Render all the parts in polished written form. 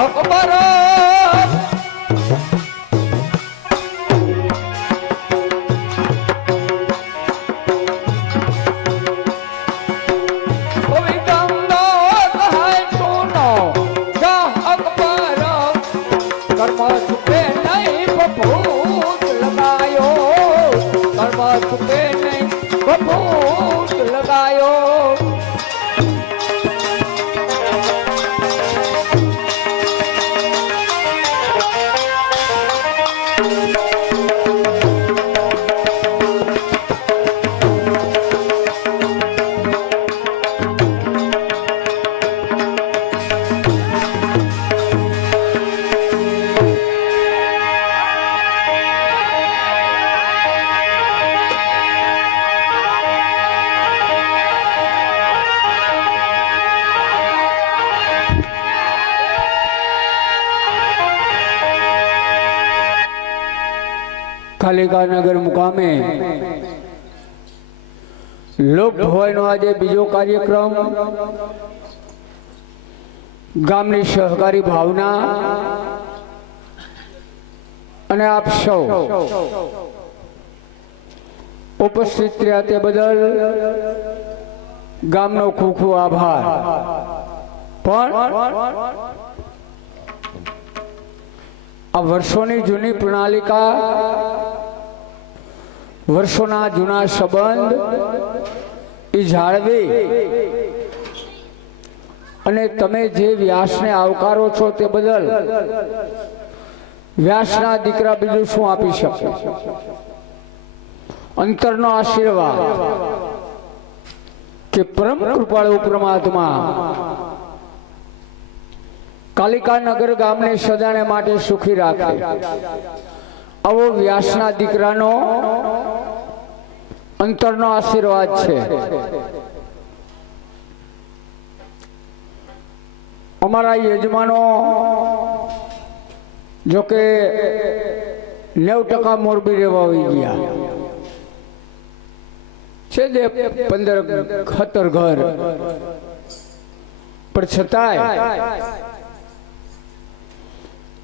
અકબર ભૂત લગાયો કાલિકા નગર મુકામે લોક ભવનનો આજે બીજો કાર્યક્રમ ગામની સહકારી ભાવના અને આપ સૌ ઉપસ્થિત રહ્યા તે બદલ ગામનો ખૂબ ખૂબ આભાર પણ આ વર્ષોની જૂની પ્રણાલિકા વર્ષોના જૂના સંબંધ એ જાળવી અને તમે જે વ્યાસને આવકારો છો તે બદલ વ્યાસના દીકરા બીજું શું આપી શકે અંતરનો આશીર્વાદ કે પરમ કૃપાળુ પરમાત્મા કાલિકા નગર ગામને સદાને માટે સુખી રાખે આવો વ્યાસના દીકરાનો અંતરનો આશીર્વાદ છે અમારા યજમાનો જોકે 90% મોરબી રહેવા આવી ગયા છે જે 15-17 ઘર પણ છતાંય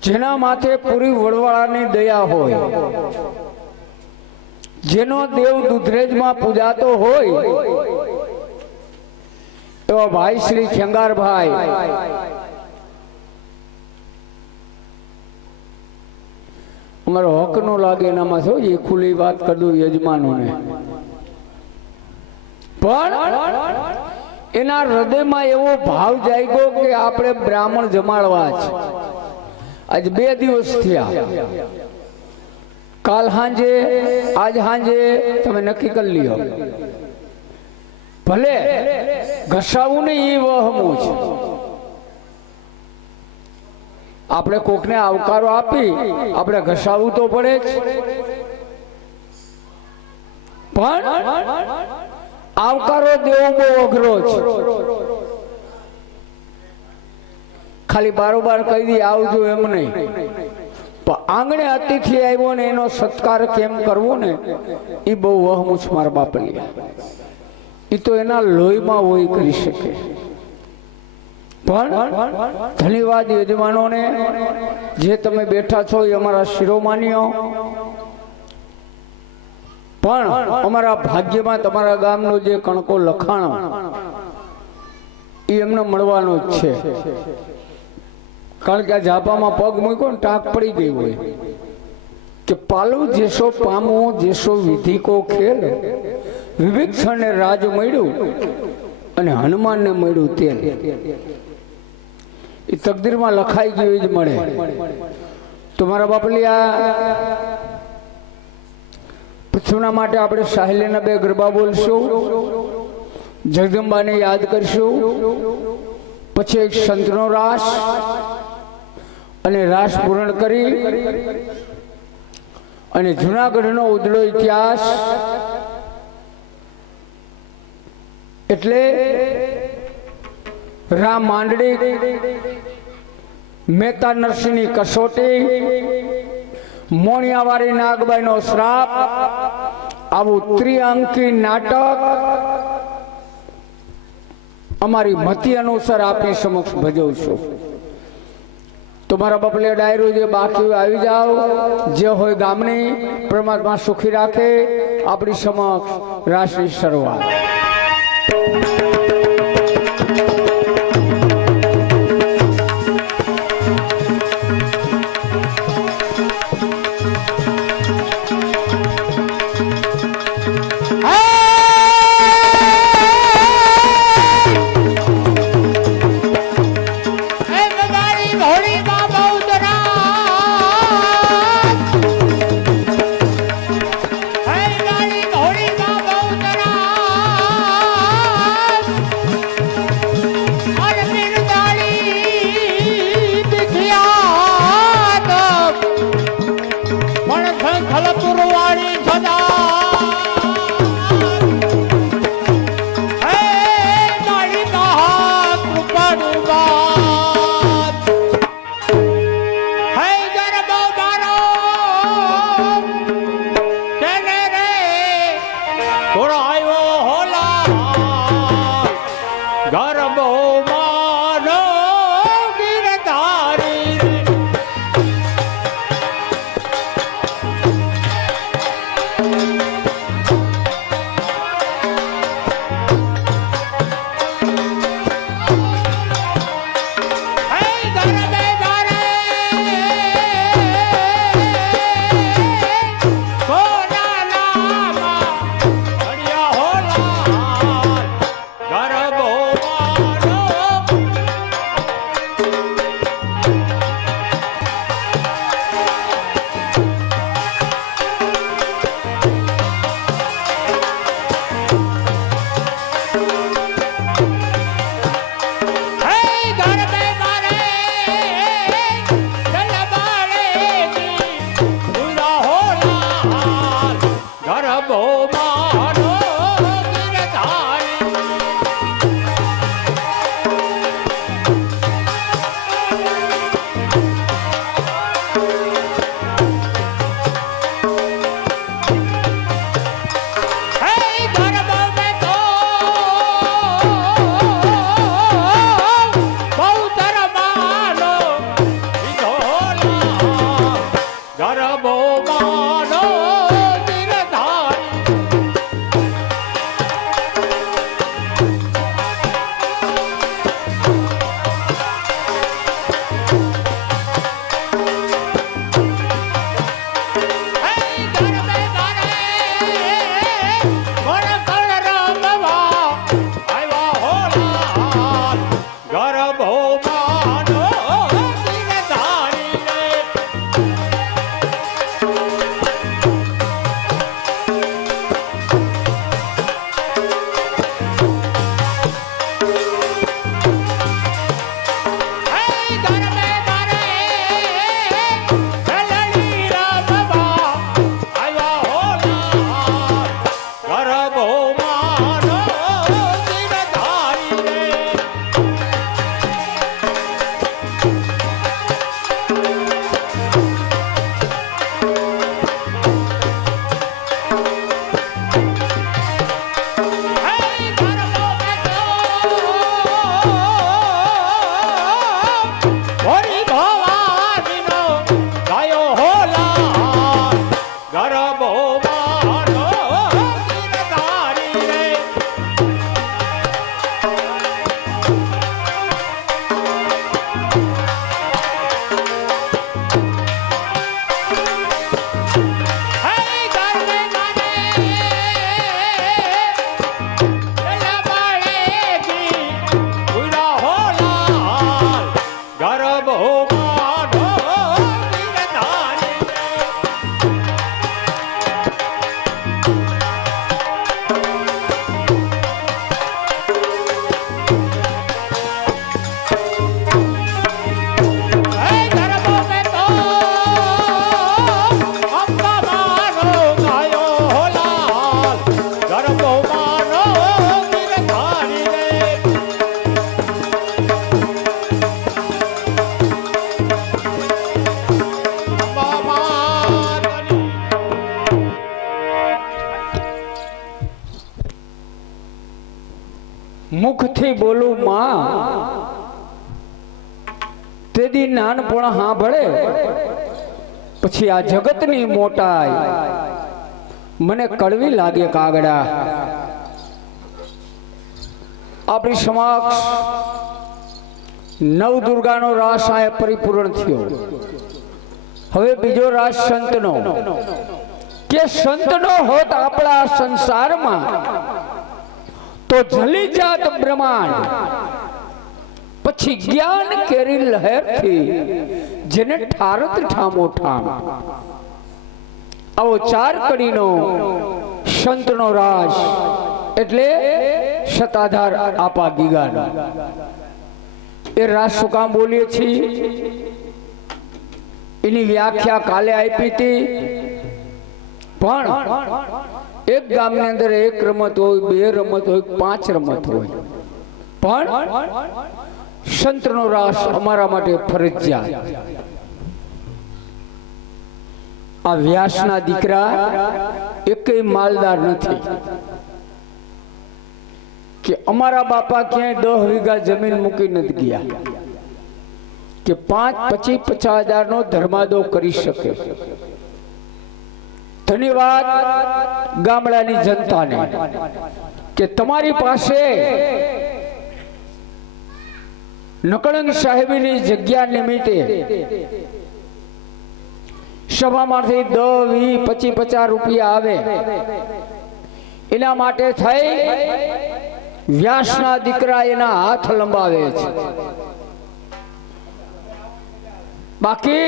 જેના માથે પૂરી વડવાળાની દયા હોય જેનો દેવ દુધરેજમાં પૂજાતો હોય એવા ભાઈ શ્રી ખેંગારભાઈ અમારો હક નો લાગે એનામાં શું એ ખુલ્લી વાત કરું યજમાનોને પણ એના હૃદયમાં એવો ભાવ જાગ્યો કે આપણે બ્રાહ્મણ જમાડવા છે આજ 2 દિવસ થયા કાલ હાંજે આજ હાંજે તમે નક્કી કરી લ્યો ભલે ઘસાવું ને એ વહમું છે આપણે કોકને આવકારો આપી આપણે ઘસાવું તો પડે જ પણ આવકારો દેવો બહુ અઘરો છે ખાલી બારોબાર કહી દી આવજો એમ નહીં પણ આંગણે અતિથિ આવ્યો ને એનો સત્કાર કેમ કરવો ને એ બહુ વહમું છે મારા બાપલી એ તો એના લોહીમાં હોય કરી શકે પણ ધન્યવાદ યજમાનોને જે તમે બેઠા છો એ અમારા શિરોમાનીઓ પણ અમારા ભાગ્યમાં તમારા ગામનો જે કણકો લખાણો એ એમને મળવાનો જ છે કારણ કે આ ઝાપામાં પગ મૂક્યો ને ટાંક પડી ગઈ હોય કે પાલવ જેસો પામો જેસો વિધિ કો ખેલ વિભીક્ષણને રાજ મળ્યું અને હનુમાનને મળ્યું તેલ એ તકદીરમાં લખાઈ ગયું જ મળે તો મારા બાપલિયા પૃથ્વીના માટે આપણે સાહેલીના 2 ગરબા બોલશું જગદંબાને યાદ કરશું પછી એક સંતનો રાસ અને રાસ પૂર્ણ કરી અને જૂનાગઢનો ઉજળો ઇતિહાસ એટલે રામ માંડડી મહેતા નરસિંહની કસોટી મોણિયાવાળી નાગબાઈનો શ્રાપ આવું ત્રિઅંકી નાટક અમારી મતિ અનુસાર આપની સમક્ષ ભજવશું તમારા બપલે ડાયરો જે બાકી આવી જાઓ, જે હોય ગામની પરમાત્મા સુખી રાખે. આપણી સમક્ષ રાશિ શરૂઆત. મુખથી બોલું માં તેદી નાનપણ સાંભળે પછી આ જગતની મોટાઈ મને કડવી લાગે કાગડા. આપણી સમક્ષ નવદુર્ગાનો રાસ આ પરિપૂર્ણ થયો. હવે બીજો રાસ સંતનો, કે સંતનો હોત આપણા સંસારમાં તો જલી જાત બ્રહ્માંડ. પછી જ્ઞાન કેરી લહેરથી જેને ઠારત ઠામો ઠામ. આવો ચાર કડીનો સંતનો રાસ એટલે સતાધાર આપા ગીગાનો. એ રાસ શું કામ બોલીએ છીએ એની વ્યાખ્યા કાલે આપી હતી. પણ એક ગામની અંદર એક રમત હોય, બે રમત હોય, 5 રમત હોય, પણ સંતનો રાસ અમારા માટે ફરજિયાત. આ વ્યાસના દીકરા એકેય માલદાર નથી કે અમારા બાપા ક્યાંય 10 વીઘા જમીન મૂકી નથી ગયા કે 5-25-50 હજારનો ધર્માદો કરી શકે. ધન્યવાદ ગામડાની જનતાને કે તમારી પાસે નકળંગ સાહેબની જગ્યા નિમિત્તે સભામાંથી 10-20-25-50 રૂપિયા આવે. એના માટે થઈ વ્યાસના દીકરા એના હાથ લંબાવે છે. બાકી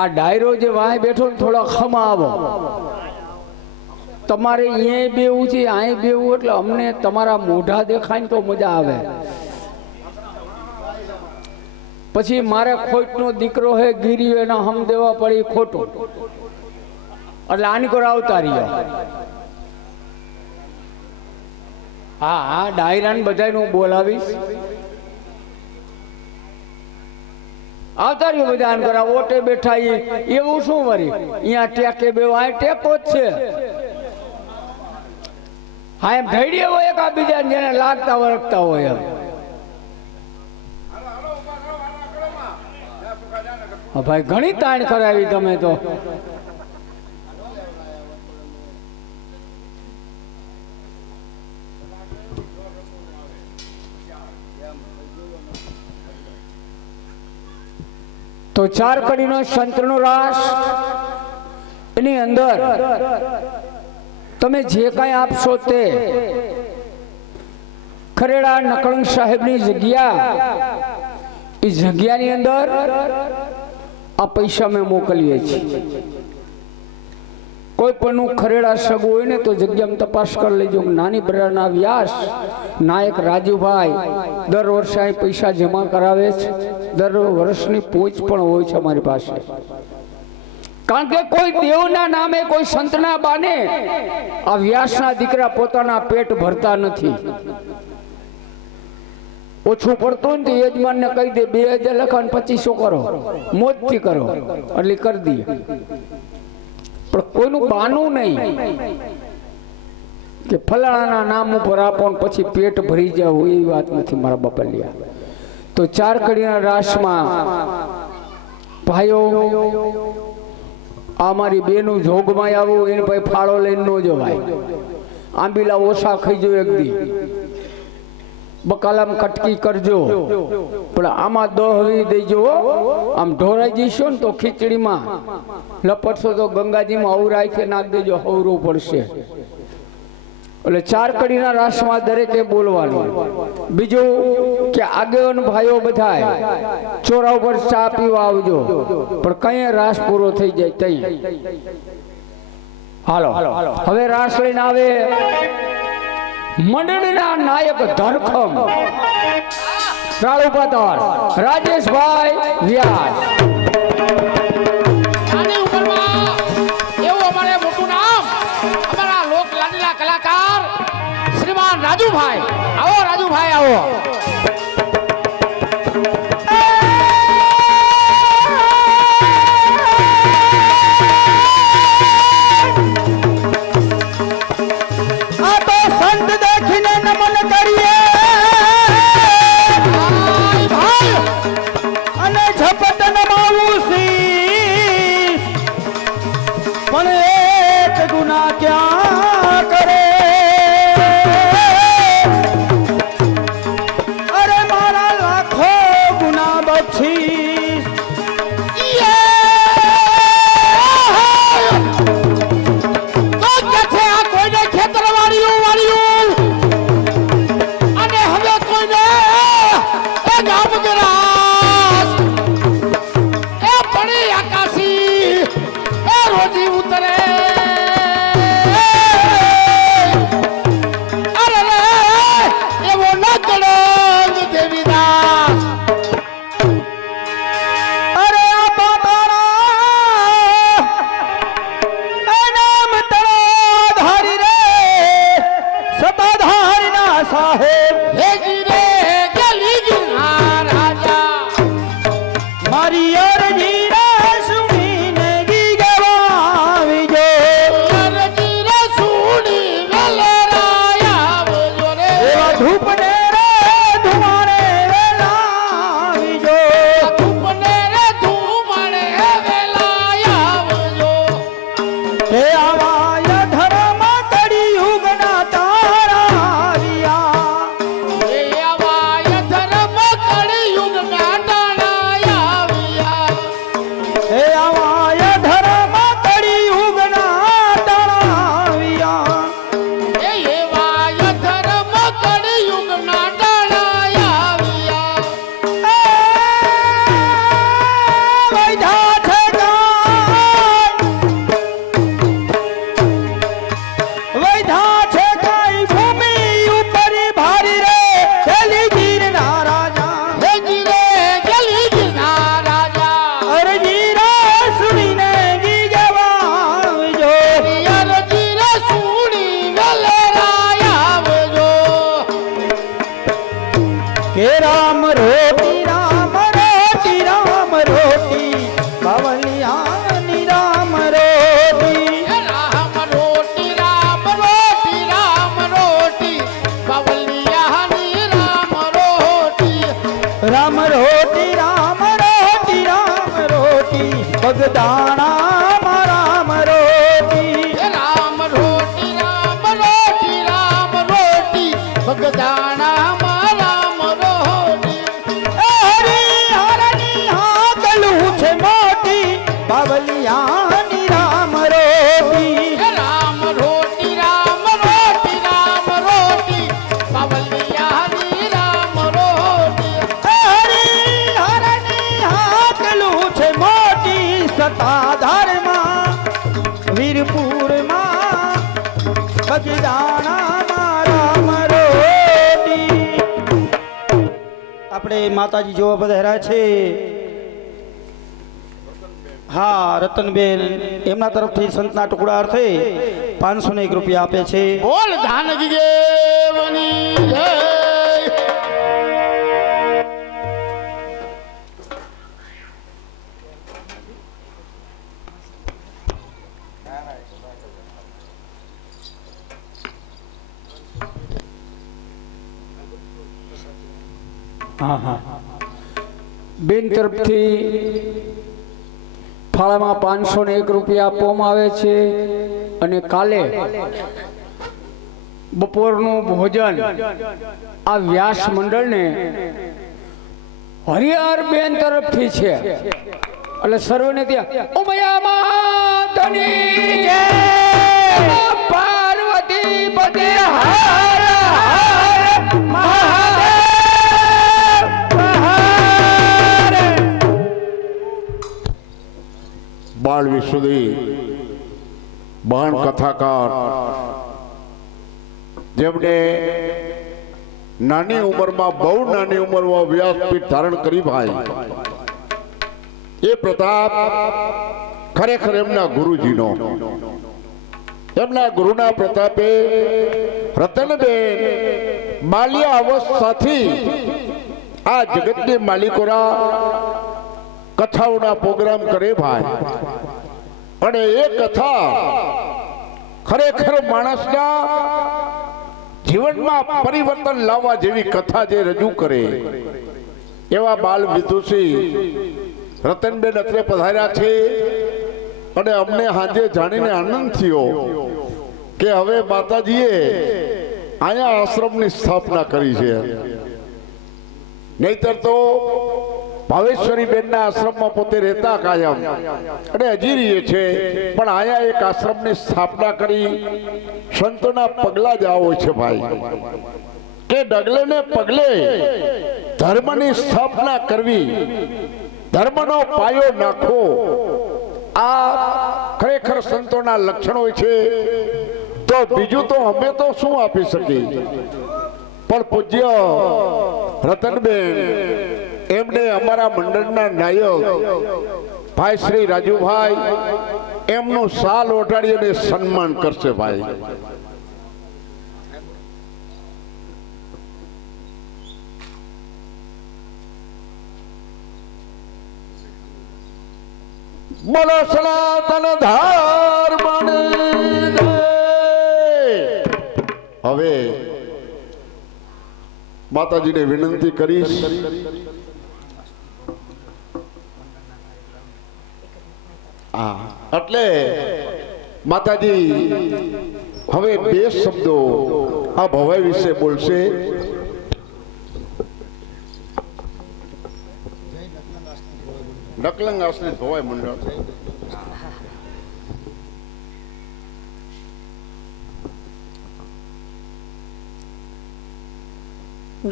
આ ડાયરો જે વાહે બેઠો ને થોડો ખમા આવો. તમારે અહીંયા બેવું છે, અહીં બેવું, એટલે અમને તમારા મોઢા દેખાય ને તો મજા આવે. પછી મારે ખોટનો દીકરો હે ગીરી એના હમ દેવા પડી ખોટું, એટલે આની કોર આવતા રહ્યો. હા હા, ડાયરાને બધાને હું બોલાવીશ. આવતા રહ્યો બધા કરા. ઓટે બેઠા એવું શું વરી અહીંયા ટેકે બે આ ટેકો જ છે. હા એમ ઢળીએ હોય એક આ બીજા જેને લાગતા વળગતા હોય. એમ ભાઈ ઘણી તાણ કરાવી તમે તો. તો ચાર કડીનો સંતનો રાસ, એની અંદર તમે જે કાંઈ આપશો તે ખરેડા નકળંગ સાહેબની જગ્યા, એ જગ્યાની અંદર આ પૈસા મેં મોકલીએ છીએ. કોઈ પણ ખરેડા સગું હોય ને તો જગ્યામાં તપાસ કરી લેજો. નાની બ્રહ્મના વ્યાસ નાયક રાજુભાઈ દર વર્ષે અહીં પૈસા જમા કરાવે છે. દર વર્ષની પોચ પણ હોય છે અમારી પાસે. કારણ કે કોઈ દેવના નામે, કોઈ સંતના બાને આ વ્યાસના દીકરા પોતાના પેટ ભરતા નથી. ઓછું પડતું ને તો યજમાનને કહી દે 2000 લખો ને 2500 કરો, મોજથી કરો, એટલે કરી દઈએ. પણ કોઈનું બાનું નહીં કે ફલાણાના નામ ઉપર આપો ને પછી પેટ ભરી જાવ, એવી વાત નથી મારા બાપલિયા. તો ચાર કડીના રાસમાં ભાઈઓ, આ મારી બેનું જોગમાં આવું એને ભાઈ ફાળો લઈને ન જવાય. આંબીલા ઓછા ખાઈ જો, એક દી બકાલામ કટકી કરજો, પણ આમાં 10 દેજો. આમ ઢોરાઈ જઈશો ને તો ખીચડીમાં લપટશો તો ગંગાજીમાં અવરાય છે નાખ દેજો, હવરું પડશે. એટલે ચાર કડીના રાસમાં દરેકે બોલવાનું. બીજું કે આગેવાન ભાઈઓ બધા ચોરા ઉપર ચા પીવા આવજો, પણ કઈ રાસ પૂરો થઈ જાય તઈ. હાલો હવે રાસ લઈને આવે મંડળના નાયક ધરખમ રાળુપાતર રાજેશભાઈ વ્યાસ. આની ઉંમરમાં એવું અમારે મોટું નામ અમારા લોક લાડીલા કલાકાર શ્રીમાન રાજુભાઈ. આવો રાજુભાઈ આવો. આ તો સંત દેખીને નમન કરીએ, સાહેબ હેજી રે ગલી ગિરનાર રાજા મારી અરજી રે સુણીને ગી ગવાવી જો અરજી રે સુડી વેલે આવજો રે એવા ધૂપને રે ધુમાડે વેલાવી જો ધૂપને રે ધૂમણે વેલા આવજો હે આવાય ધર્મ કડી યુગના તારા આવ્યા એ આવાય ધર્મ કળિયુગ ના ટાણા આવ્યા હે આવાય ધર્મ કડી યુગના તારા આવ્યા એ એવાય ધર્મ કળિયુગ ના ટાણા આવ્યા વૈધા છે કાંઈ ભૂમિ ઉપર ભારી રે ચલી ગીરના રાજા હેજી રે ગલી ગિરનાર રાજા અરજી રે સુણીને ગી ગવાવજો અરજી રે સુડી વેલે આવજો કે રામ રોટી રામ રોટી રામ રોટી બાવલિયાની રામ રોટી એ રામ રોટી રામ રોટી રામ રોટી બાવલિયાની રામ રોટી રામ રોટી રામ રોટી રામ રોટી બગદાણા રામ રોટી એ રામ રોટી રામ રોટી રામ રોટી ભગદાણામાં રામ રોટી હરી હરની હાકલું છે મોટી બાવલિયાની રામ રોટી એ રામ રોટી રામ રોટી રામ રોટી બાવલિયાની રામ રોટી હરી હરની હાકલું છે મોટી સતાધારમાં વીરપુરમાં બગદાણામાં રામ રોટી આપણે માતાજી જોવા બધા છે હા રતનબેન એમના તરફથી સંતના ટુકડા અર્થે 501 રૂપિયા આપે છે બોલ ધાનજી દેવની જય હા હા બેન તરફથી ફાળામાં 501 રૂપિયા આપવામાં આવે છે અને કાલે બપોરનું ભોજન આ વ્યાસ મંડળને હરિહર બેન તરફથી છે એટલે સર્વને ત્યાં ઉમયા માતની જય પાર્વતી પતિ હર હર મહાદેવ હર બાળ વિશુદ્ધિ બાણ કથાકાર જેમને નાની ઉંમરમાં બહુ નાની ઉંમરમાં વ્યાસપીઠ ધારણ કરી ભાઈ એ પ્રતાપ ખરેખર એમના ગુરુજીનો એમના ગુરુના પ્રતાપે રતનબેન બાલ્ય અવસ્થાથી આ જગતની માલિકોના કથાઓના પ્રોગ્રામ કરે ભાઈ અને એ કથા ખરેખર માણસના જીવનમાં પરિવર્તન લાવવા જેવી કથા જે રજૂ કરે એવા બાલ વિદુષી રતનબેન અત્રે પધાર્યા છે અને અમને હાજે જાણીને આનંદ થયો કે હવે માતાજીએ અહીંયા આશ્રમની સ્થાપના કરી છે નહીતર તો ભાવેશ્વરી બેનના આશ્રમમાં પોતે રહેતા કાયમ અને હજી રહીએ છે પણ અહીંયા એક આશ્રમની સ્થાપના કરી સંતોના પગલા જ આવો છે ભાઈ કે ડગલે ને પગલે ધર્મની સ્થાપના કરવી ધર્મનો પાયો નાખવો આ ખરેખર સંતોના લક્ષણો છે તો બીજું તો અમે તો શું આપી શકીએ પણ પૂજ્ય રતનબેન એમને અમારા મંડળના નાયક ભાઈ શ્રી રાજુભાઈ એમનું શાલ ઓઢાડી અને સન્માન કરશે ભાઈ બોલો સનાતન ધર્મની જય. હવે માતાજીને વિનંતી કરીશ એટલે માતાજી હવે બે શબ્દો આ ભવાઈ વિશે બોલશે. નકલંગ આશ્રિત ભવાઈ મંડળ.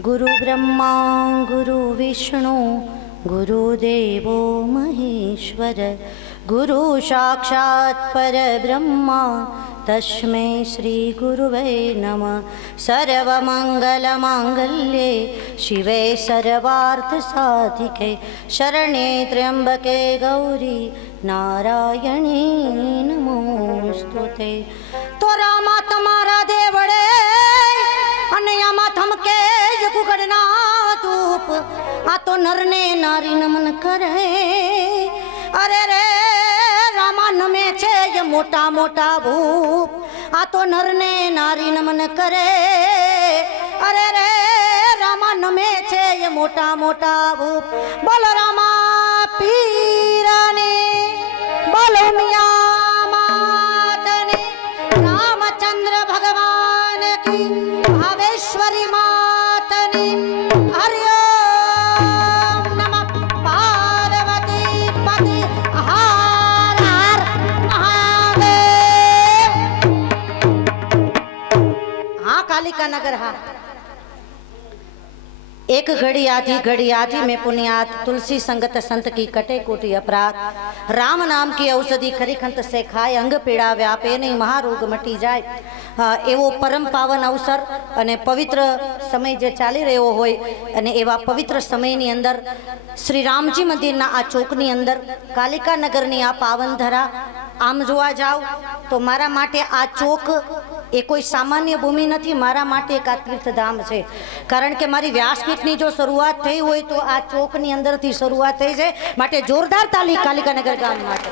गुरु ब्रह्मा गुरु विष्णु गुरुदेवो महेश्वर गुरु साक्षात् परब्रह्मा तस्मै श्री गुरुवे नमः. सर्वमङ्गलमाङ्गल्ये शिवे सर्वार्थसाधिके शरण्ये त्र्यम्बके गौरी नारायणी नमोस्तुते. तो रामा તમારા દેવડે અને આમાં થમકે કુકડના ધૂપ આ તો નરને નારી નમન કરે. અરે રે રામા નમે છે એ મોટા મોટા ભૂપ આ તો નરને નારી નમન કરે. અરે રે રામા નમે છે એ મોટા મોટા ભૂપ. બોલો રામા પીરાને બોલો મિયા માતને રામચંદ્ર ભગવાન કી ભાવેશ્વરી માતને હરિઓમ નમઃ પાર્વતી પતિ હર હર મહાદેવ. हाँ कालिका नगर हाँ एक घड़ी आधी में पुण्यात तुलसी संगत संत की कटे कोटि अपराध. राम नाम की औषधि खरीखंत से खाए अंग पीड़ा व्यापे नहीं महारोग मटी जाए. एवो परम पावन अवसर અને પવિત્ર સમય જે ચાલી રહ્યો હોય અને એવા પવિત્ર સમયની અંદર શ્રી રામજી મંદિરના આ ચોકની અંદર કાલિકા નગરની આ પાવન ધરા આમ જોવા જાવ તો મારા માટે આ ચોક એ કોઈ સામાન્ય ભૂમિ નથી. મારા માટે એક આ તીર્થધામ છે. કારણ કે મારી વ્યાસપીઠની જો શરૂઆત થઈ હોય તો આ ચોકની અંદરથી શરૂઆત થઈ છે. માટે જોરદાર તાલી કાલિકાનગર ગામ માટે.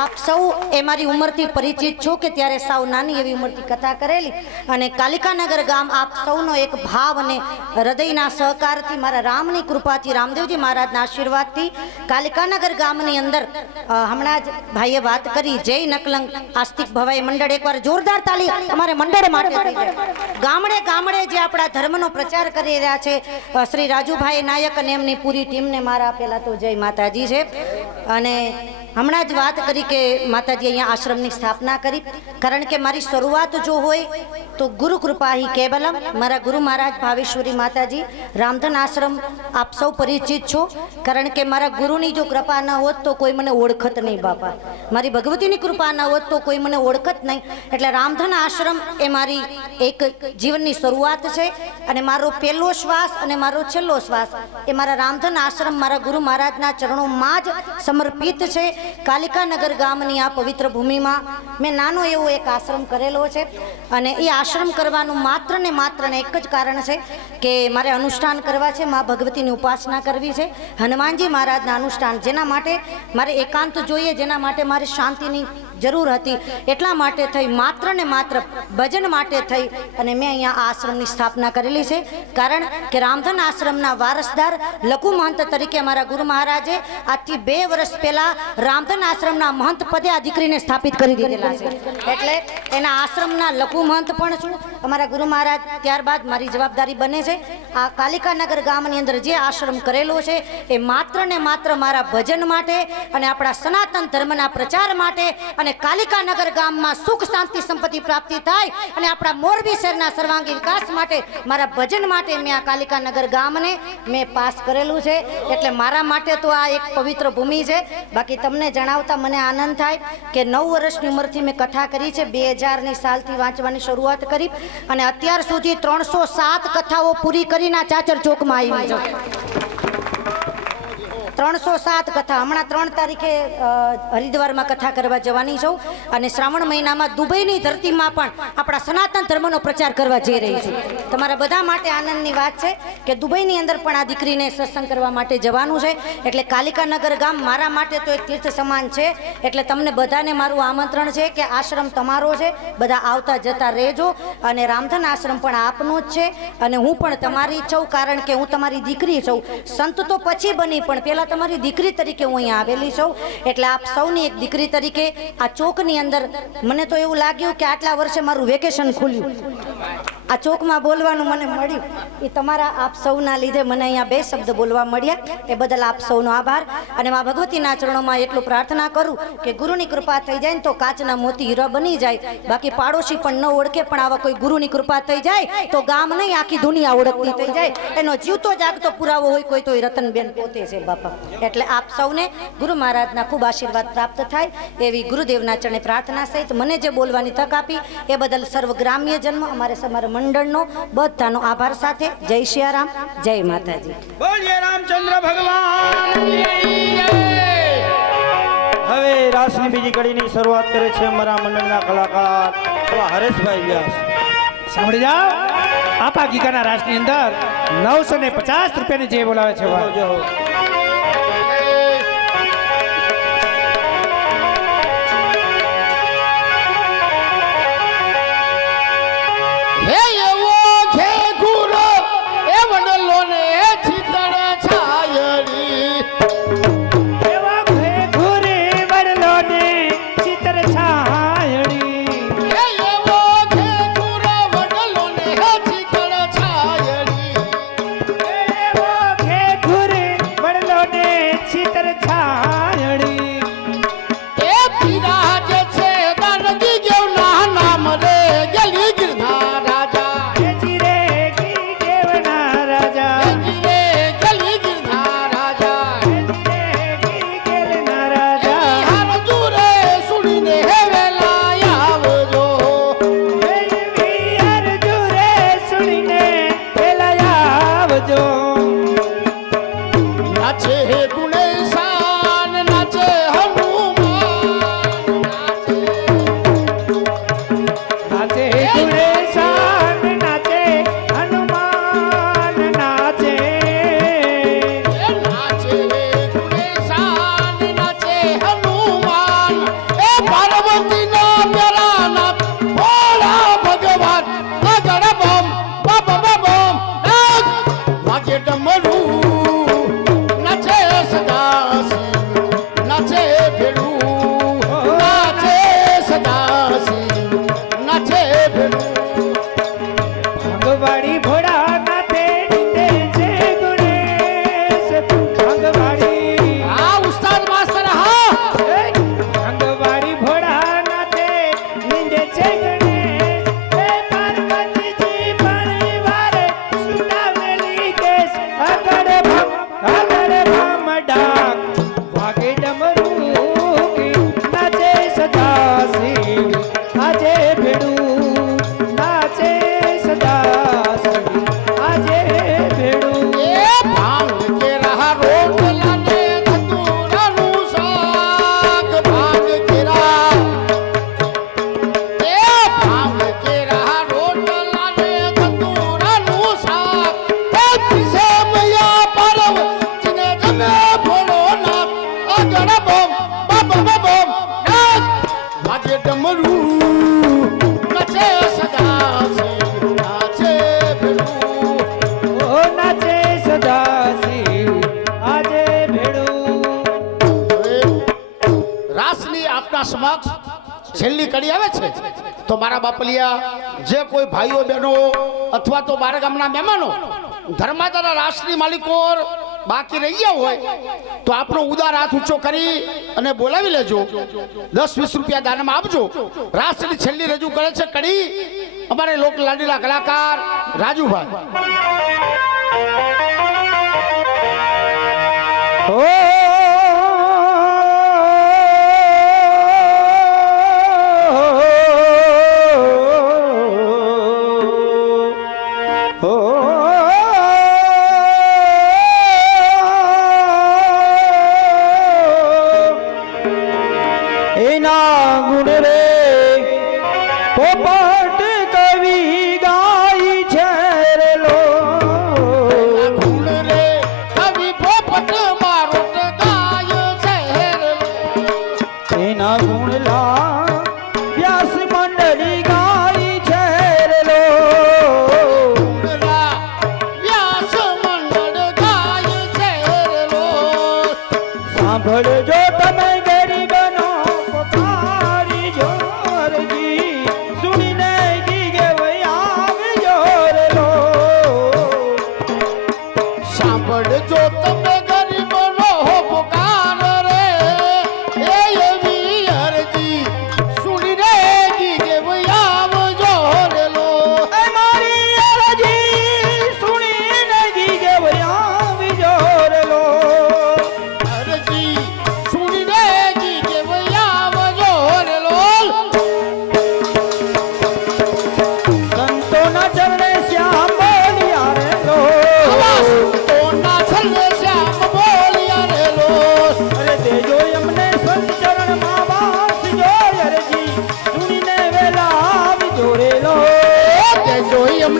આપ સૌ એ મારી ઉંમરથી પરિચિત છો કે ત્યારે સાવ નાની એવી ઉંમરથી કથા કરેલી અને કાલિકાનગર ગામ આપ સૌનો એક ભાવ અને હૃદયના સહકારથી મારા રામની કૃપાથી રામદેવજી મહારાજના આશીર્વાદથી કાલિકાનગર ગામની અંદર હમણાં જ ભાઈએ વાત કરી જય નકલંગ આસ્તિક ભવાઈ મંડળ. એકવાર જોરદાર તાલી અમારે મંડળ માટે થઈ જાય. ગામડે ગામડે જે આપણા ધર્મનો પ્રચાર કરી રહ્યા છે શ્રી રાજુભાઈ નાયક અને એમની પૂરી ટીમને મારા પહેલાં તો જય માતાજી છે. અને હમણાં જ વાત કરી કે માતાજી અહીંયા આશ્રમની સ્થાપના કરી. કારણ કે મારી શરૂઆત જો હોય તો ગુરુ કૃપા હિ કેવલમ. મારા ગુરુ મહારાજ ભાવેશ્વરી માતાજી રામધન આશ્રમ આપ સૌ પરિચિત છો. કારણ કે મારા ગુરુની જો કૃપા ન હોત તો કોઈ મને ઓળખત નહીં બાપા. મારી ભગવતીની કૃપા ન હોત તો કોઈ મને ઓળખત નહીં. એટલે રામધન આશ્રમ એ મારી એક જીવનની શરૂઆત છે અને મારો પહેલો શ્વાસ અને મારો છેલ્લો શ્વાસ એ મારા રામધન આશ્રમ મારા ગુરુ મહારાજના ચરણોમાં જ સમર્પિત છે. કાલિકાનગર ગામની આ પવિત્ર ભૂમિમાં મેં નાનો એવો એક આશ્રમ કરેલો છે અને એ આશ્રમ કરવાનું માત્ર ને એક જ કારણ છે કે મારે અનુષ્ઠાન કરવા છે, મા ભગવતીની ઉપાસના કરવી છે, હનુમાનજી મહારાજના અનુષ્ઠાન, જેના માટે મારે એકાંત જોઈએ, જેના માટે મારે શાંતિની જરૂર હતી. એટલા માટે થઈ માત્ર ને માત્ર ભજન માટે થઈ અને મેં અહીંયા આ આશ્રમની સ્થાપના કરેલી છે. કારણ કે રામધન આશ્રમના વારસદાર લઘુ મહંત તરીકે અમારા ગુરુ મહારાજે આજથી 2 વર્ષ પહેલા રામધન આશ્રમના મહંત પદે આ દીકરીને સ્થાપિત કરી દીધેલા છે. એટલે એના આશ્રમના લઘુ મહંત પણ છું અમારા ગુરુ મહારાજ. ત્યારબાદ મારી જવાબદારી બને છે આ કાલિકાનગર ગામની અંદર જે આશ્રમ કરેલો છે એ માત્ર ને માત્ર મારા ભજન માટે અને આપણા સનાતન ધર્મના પ્રચાર માટે અને કાલિકાનગર ગામમાં સુખ શાંતિ સંપત્તિ પ્રાપ્તિ થાય અને આપણા મોરબી શહેરના સર્વાંગી વિકાસ માટે મારા ભજન માટે મેં આ કાલિકાનગર ગામને મેં પાસ કરેલું છે. એટલે મારા માટે તો આ એક પવિત્ર ભૂમિ છે. બાકી તમને જણાવતા મને આનંદ થાય કે 9 વર્ષની ઉંમરથી મેં કથા કરી છે. 2000ની સાલથી વાંચવાની શરૂઆત કરી અને અત્યાર સુધી 307 કથાઓ પૂરી કરીને ચાચર ચોકમાં આવી છે. 307 કથા હમણાં 3 તારીખે હરિદ્વારમાં કથા કરવા જવાની છું અને શ્રાવણ મહિનામાં દુબઈની ધરતીમાં પણ આપણા સનાતન ધર્મનો પ્રચાર કરવા જઈ રહી છું. તમારા બધા માટે આનંદની વાત છે કે દુબઈની અંદર પણ આ દીકરીને સત્સંગ કરવા માટે જવાનું છે. એટલે કાલિકાનગર ગામ મારા માટે તો એક તીર્થ સમાન છે. એટલે તમને બધાને મારું આમંત્રણ છે કે આશ્રમ તમારો છે, બધા આવતા જતા રહેજો. અને રામધન આશ્રમ પણ આપનો જ છે અને હું પણ તમારી છું, કારણ કે હું તમારી દીકરી છું. સંત તો પછી બની પણ પહેલા તમારી દીકરી તરીકે હું અહીંયા આવેલી છું. એટલે આપ સૌની એક દીકરી તરીકે આ ચોકની અંદર મને તો એવું લાગ્યું કે આટલા વર્ષે મારું વેકેશન ખુલ્યું, આ ચોકમાં બોલવાનું મને મળ્યું. એ તમારા આપ સૌના લીધે મને અહીંયા 2 શબ્દ બોલવા મળ્યા. એ બદલ આપ સૌનો આભાર. અને મા ભગવતીના ચરણોમાં એટલું પ્રાર્થના કરું કે ગુરુની કૃપા થઈ જાય ને તો કાચના મોતી હીરા બની જાય. બાકી પાડોશી પણ ન ઓળખે, પણ આવા કોઈ ગુરુની કૃપા થઈ જાય તો ગામ નહીં આખી દુનિયા ઓળખતી થઈ જાય. એનો જીવતો જાગતો પુરાવો હોય કોઈ તો રતનબેન પોતે છે બાપા. એટલે આપ સૌને ગુરુ મહારાજના ખૂબ આશીર્વાદ પ્રાપ્ત થાય એવી ગુરુદેવના ચરણે પ્રાર્થના સહિત મને જે બોલવાની તક આપી એ બદલ સર્વ ગ્રામ્ય જન્મ અમારે અમારા મંડળનો બધાનો આભાર સાથે જય સિયારામ, જય માતાજી. બોલીએ રામચંદ્ર ભગવાન. હવે રાસની બીજી કડીની શરૂઆત કરે છે અમારા મંડળના કલાકાર એવા હરેશભાઈ વ્યાસ. સાંભળી જાઓ, આપા ગીગાના રાસની અંદર 950 રૂપિયાની જે બોલાવે છે વાહ. જો હે એવો છે ગુરુ એ વડલો ને ચિતળ છાયડી. એવા ઘોરે વડલો ને ચિત્ર છાયડી. હે એવો છે ગુરુ વડલો ને ચિતળ છાયડી. એવો ઘોરે વડલો ને ચિત્ર છાયડી. એ બિરાજ છે દાનજી ગેવના નામ રે ગલી ગિરધા રાજા. એ જીરે ગી દેવના રાજા. એ જીરે ગલી ગિરધા રાજા. એ જીરે ગી ગેલના રાજા. હાર દૂરે સુણીને હેવેલા આવજો. એવી અરજુ રે સુણીને પેલા આવજો. નાચે હે ગુણેશાન નાચે હનુમાન. નાચે ગુણેશાન નાચે હનુમાન નાચે. નાચે હે ગુણેશાન નાચે હનુમાન. એ પાર્વતીના પ્યારાના ભોળા ભગવાન. આગળ બમ બમ બમ બમ વાગે ડમરું. નાચે સદાશિવ નાચે ભેડું. નાચે સદાશિવ નાચે ભેડું. ભંગવાડી ભોળા નાથે નીંદે છે ગુણેશ. ભંગવાડી આ ઉસ્તાદ માસ્તર હા. ભંગવાડી ભોળા નાથે નીંદે છે ગણેશ. એ પાર્વતીજી પાણી વારે સુનાવેલી કેસ. આગળ ભમ ડાક વાગે ડમરું કી. નાચે સદાશિવ આજે ભેડું. નાચે સદાશિવ આજે ભેડું. એ ભાંગ કે રહા રોટલા ને ધતુરાનું શાક. ભાંગ કે રહા. એ ભાંગ કે રહા રોટલા ને ધતુરાનું શાક. એ પીસે મૈયા પરમ જીને જમે ભોળો નાથ. આગળ બમ બમ બમ બમ નાચ વાગે ડમરું. નાચે સદાશિવ નાચે ભેડું. ઓ નાચે સદાશિવ આજે ભેડું. રાસની આપના સમક્ષ છેલ્લી કડી આવે છે તો મારા બાપલિયા જે કોઈ ભાઈઓ બહેનો અથવા તો મારા ગામના મહેમાનો ધર્માદાના રાસની માલિકો બાકી રહી ગયા હોય તો આપણો ઉદાર હાથ ઊંચો કરી અને બોલાવી લેજો. 10-20 રૂપિયા દાનમાં આપજો. રાસની છેલ્લી રજૂ કરે છે કડી અમારે લોક લાડીલા કલાકાર રાજુભાઈ. ઓ ઓ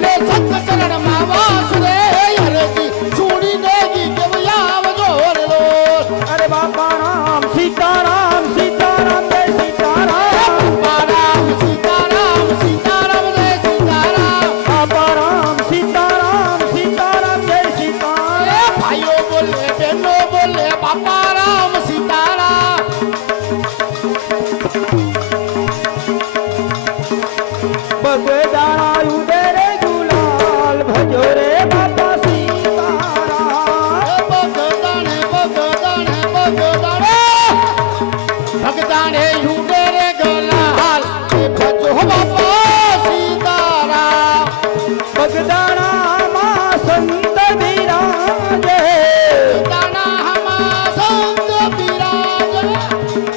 રે સત ચરણ માં વાસ રે હરજી છોડી દેગી કે આવજો રે લો અરે બાપા રામ સીતારામ સીતારામ જય સીતારામ બાપા રામ સીતારામ સીતારામ જય સીતારામ બાપા રામ સીતારામ સીતારામ જય સીતારામ ભાઈઓ બોલે બહેનો બોલે બાપા રામ સીતારામ બગદાણા ઉડે રે ગુલાલ ભજો રે બાપા સીતારામ ભગદાણે ભગદાણે ભગદાણે યુડે રે ગલાલ એ ભજો બાપા સીતારામ બગદાણામાં સંત બિરાજે દાણા હમા સંત બિરાજ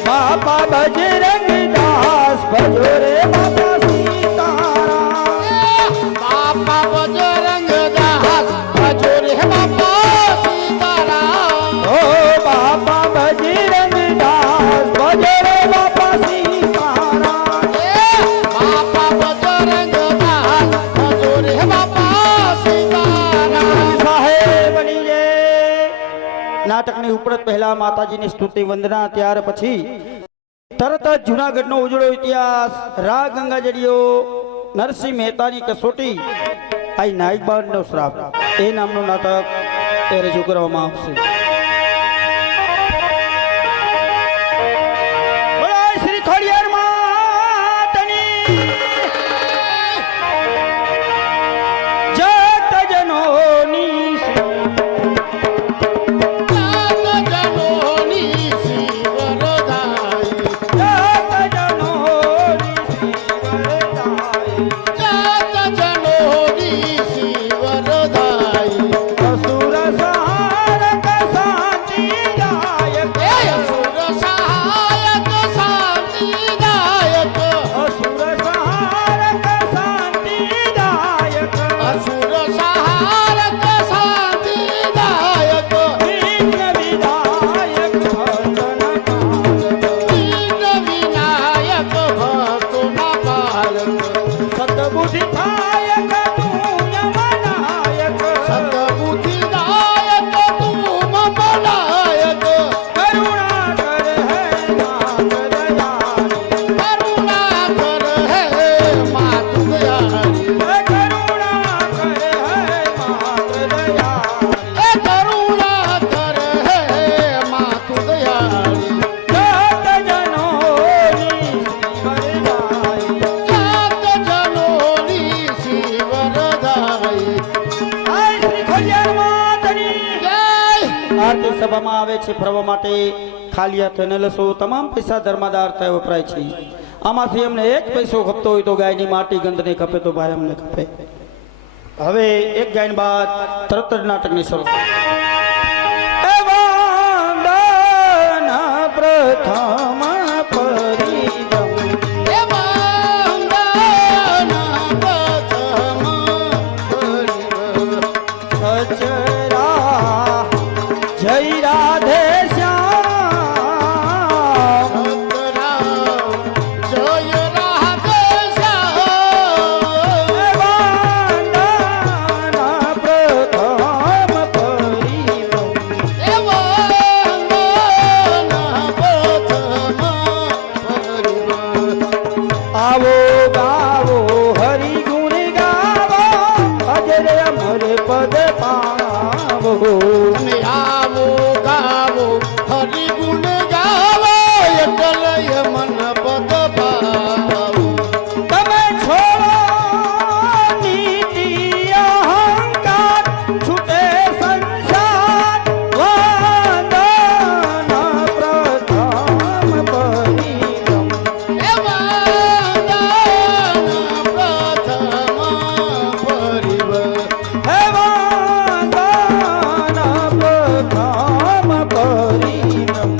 બાપા બજરંગ દાસ ભજો રે બાપા સીતારામ બાપા બજરંગ દાસ ભજો રે બાપા સીતારામ ઓ બાપા બજરંગ દાસ ભજો રે બાપા સીતારામ બાપા બજરંગ દાસ ભજો રે બાપા સીતારામ સાહેબ બની જય નાટકની ઉપરત પહેલા માતાજીની સ્તુતિ વંદના ત્યાર પછી તરત જ જૂનાગઢનો ઉજળો ઇતિહાસ રાગ ગંગાજળીઓ નરસિંહ મહેતાની કસોટી આ નાયકબાણનો શ્રાપ એ નામનું નાટક એ રજૂ કરવામાં આવશે બોલાય શ્રી ખોડિયાર માતની જત જનોની જનોની શિવરદાઈ જત જનોની શ્રી વરદાઈ જનોની શિવરદાઈ અસુર સહારક શાંતિદાયક એ અસુર સહાયક શાંતિદાયક અસુર સહારક શાંતિદાયક અસુર સહાયક શાંતિદાયક વિઘ્ન વિનાયક ભજન વિઘ્ન વિનાયક ભક્તોના પાલક સતબુદ્ધિ થાયક તું યમનાયક સદબુદ્ધિદાયક તું મમનાયક કરુણા કર હે નાથ દયાળી કરુણા કર હે માત દયાળી કરુણા કર હે માત દયાળી એ કરુણા કર હે માત દયાળી જત જનોની શ્રી વરદાઈ જાત જનોની શિવરદાઈ આય શ્રી ખોડિયાર માતની જય આરતી સભામાં આવે છે ફરવા માટે ખાલી હાથે ન લસો તમામ પૈસા ધર્માદાર થાય વપરાય છે આમાંથી અમને એક પૈસો ખપતો હોય તો ગાયની માટી ગંધને ખપે તો ભાઈ અમને ખપે હવે એક ગાયન બાદ તરત જ નાટકની શરૂ એ વંદન પ્રથમ પરિદમ એ મંગન પ્રથમ પરિવ સચરા જય રાધે શ્યામ સતરામ જય રાધે શ્યામ વંદન પ્રથમ પરિદમ એ મંગન પ્રથમ પરિવ આવો ગાવો હરિ ગુણ ગાવો અજર અમર પદ પાવો અને આવો ગાવો હરિ ગુણ ગાવો અટલય મન પદ ભાવો તમે છોડો નીતિ અહંકાર છૂટે સંસાર વંદન પ્રથમ પરિદમ એ વંદન પ્રથમ પરિવ હે વંદન પ્રથમ પરિદમ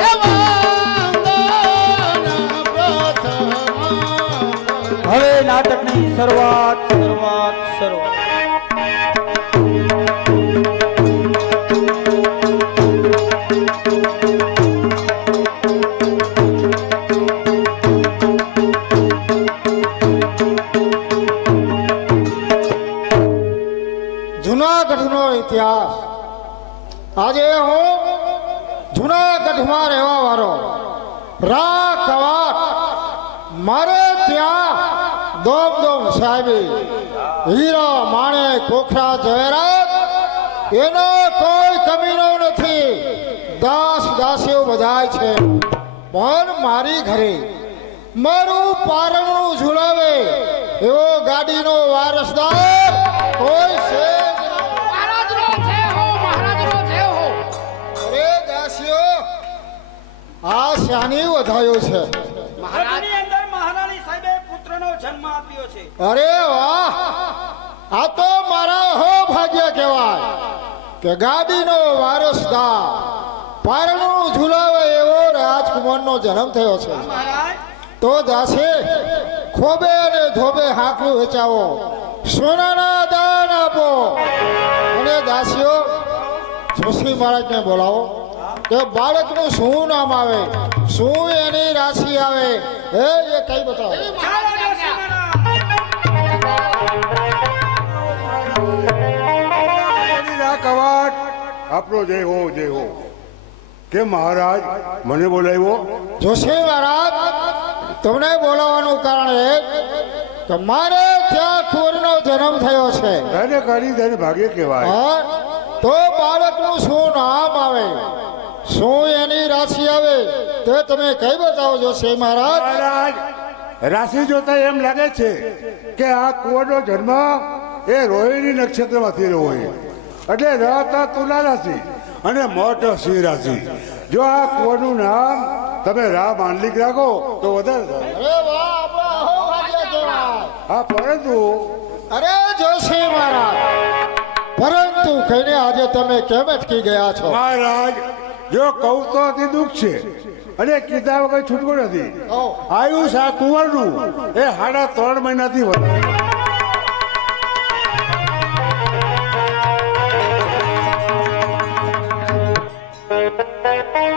એ વંદન પ્રથમ હવે નાટકની શરૂઆત જુનાગઢનો ઇતિહાસ. આજે હું જુનાગઢમાં રહેવા વાળો રા કવાટ મારે ત્યાં દોમ દોમ સાહેબી હીરા માણેક પોખરા જવેરાત એનો કોઈ કમીનો નથી. દાસ દાસીઓ બધાય છે, પણ મારી ઘરે મારું પારણું ઝુલાવે એવો ગાડીનો વારસદાર કોઈ છે જ નહીં. મહારાજનો જય હો, મહારાજનો જય હો. અરે દાસીઓ, આ શાની વધાયો છે. ઘરની અંદર મહારાણી સાહેબે પુત્રનો જન્મ આપ્યો છે. અરે વાહ, આ તો મારા હો ભાગ્ય કહેવાય કે ગાડીનો વારસદાર પારણું ઝુલાવે એવો રાજકુમારનો જન્મ થયો છે. મહારાજ તો દાસે ખોબે અને ધોબે હાંકલું વેચાવો, સોનાના દાન આપો. અને દાસીઓ, જોશી મહારાજને બોલાવો કે બાળકનું શું નામ આવે, શું એની રાશિ આવે, એ કઈ બતાવો. ચાલો જોશી મહારાજ. આ કવાટ આપણો જય હો, જય હો. કે મહારાજ મને બોલાવ્યો? જોશી મહારાજ, તમને બોલાવવાનું કારણ એ કે મારે ત્યાં કુંવરનો જન્મ થયો છે. એને કરી તેને ભાગ્ય કહેવાય. હા, તો બાળકનું શું નામ આવે, શું એની રાશિ આવે, તે તમે કઈ બતાવો જોશી મહારાજ. મહારાજ રાશિ જોતા એમ લાગે છે કે આ કુંવરનો જન્મ એ રોહિણી નક્ષત્રમાંથી રહ્યો હોય, એટલે રહેતા તુલા રાશિ અને મોટ સિંહ રાશિ. જો આ કુંવરનું નામ તમે રા માંડલિક રાખો તો વધારે થાય. અરે વાહ, આપણા અહો ભાગ્ય કહેવાય. હા, પરંતુ અરે જોશી મહારાજ, પરંતુ કહીને આજે તમે કેમ અટકી ગયા છો? મહારાજ જો કહું તો અતિ દુઃખ છે અને કીધા વગર છૂટકો નથી. આયુષ આ કુંવરનું એ 3.5 મહિનાથી વધારે.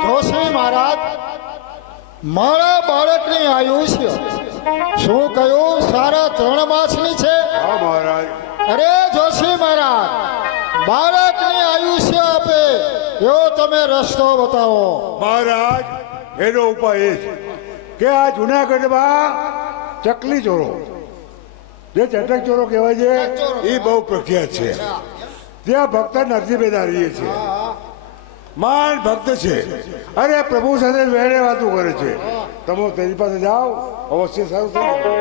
જોશી મહારાજ, મારા બાળકની આયુષ્ય શું કહ્યું 3.5 માસની છે? હા મહારાજ. અરે જોશી મહારાજ, બાળકની આયુષ્ય આપે એવો તમે રસ્તો બતાવો. મહારાજ એનો ઉપાય એ છે કે આ જુનાગઢમાં ચકલી ચોરો, જે ચટક ચોરો કહેવાય છે, એ બહુ પ્રખ્યાત છે. ત્યાં ભક્ત નરસિંહ બેદારીએ છે, માન ભક્ત છે, અરે પ્રભુ સાથે વેણે વાતો કરે છે. તમે તેની પાસે જાઓ, અવશ્ય સારું થઈ જશે.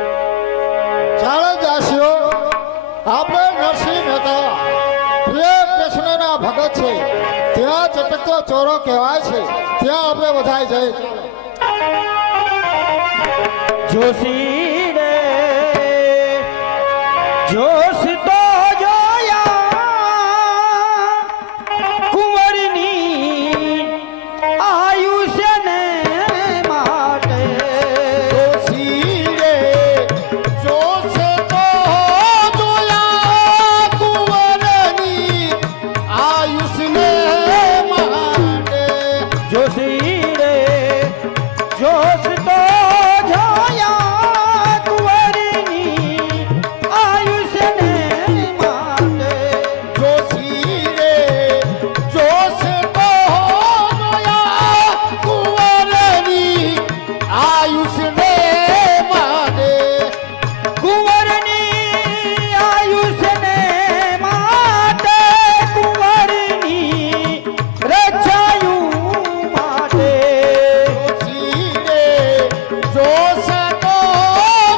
ચાલો દાસીઓ, આપણે નરસિંહ મહેતા પ્રિય કૃષ્ણના ભગત છે, ત્યાં ચટકતો ચોરો કહેવાય છે, ત્યાં આપણે બધાય જઈએ. જોશી રે જોશ તો જોયા કુંવરની આયુષ્યને માટે. જોશી રે જોશ તો જોયા કુંવરની આયુષ્યને માટે. જોશી રે જોશ તો જોયા કુંવરની આયુષ્યને માટે. જોશી રે જોશ તો જોયા કુંવરની આયુષ્યને માટે. કુંવરની આયુષ્યને માટે, કુંવરની રક્ષાયું માટે. જોશી રે જોશ તો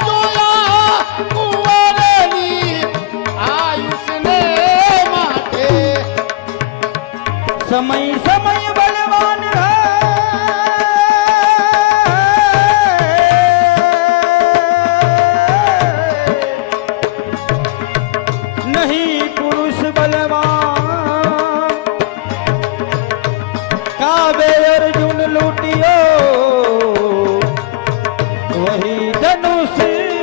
જોયા કુંવરની આયુષ્યને માટે. સમય સમય બલવાન નહીં પુરુષ બલવાન. કાબે અર્જુન લૂટિયો વહી ધનુષ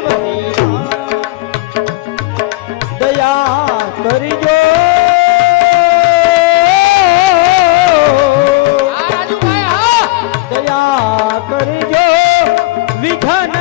વહી બાણ. દયા કરજો દયા કરજો વિઘન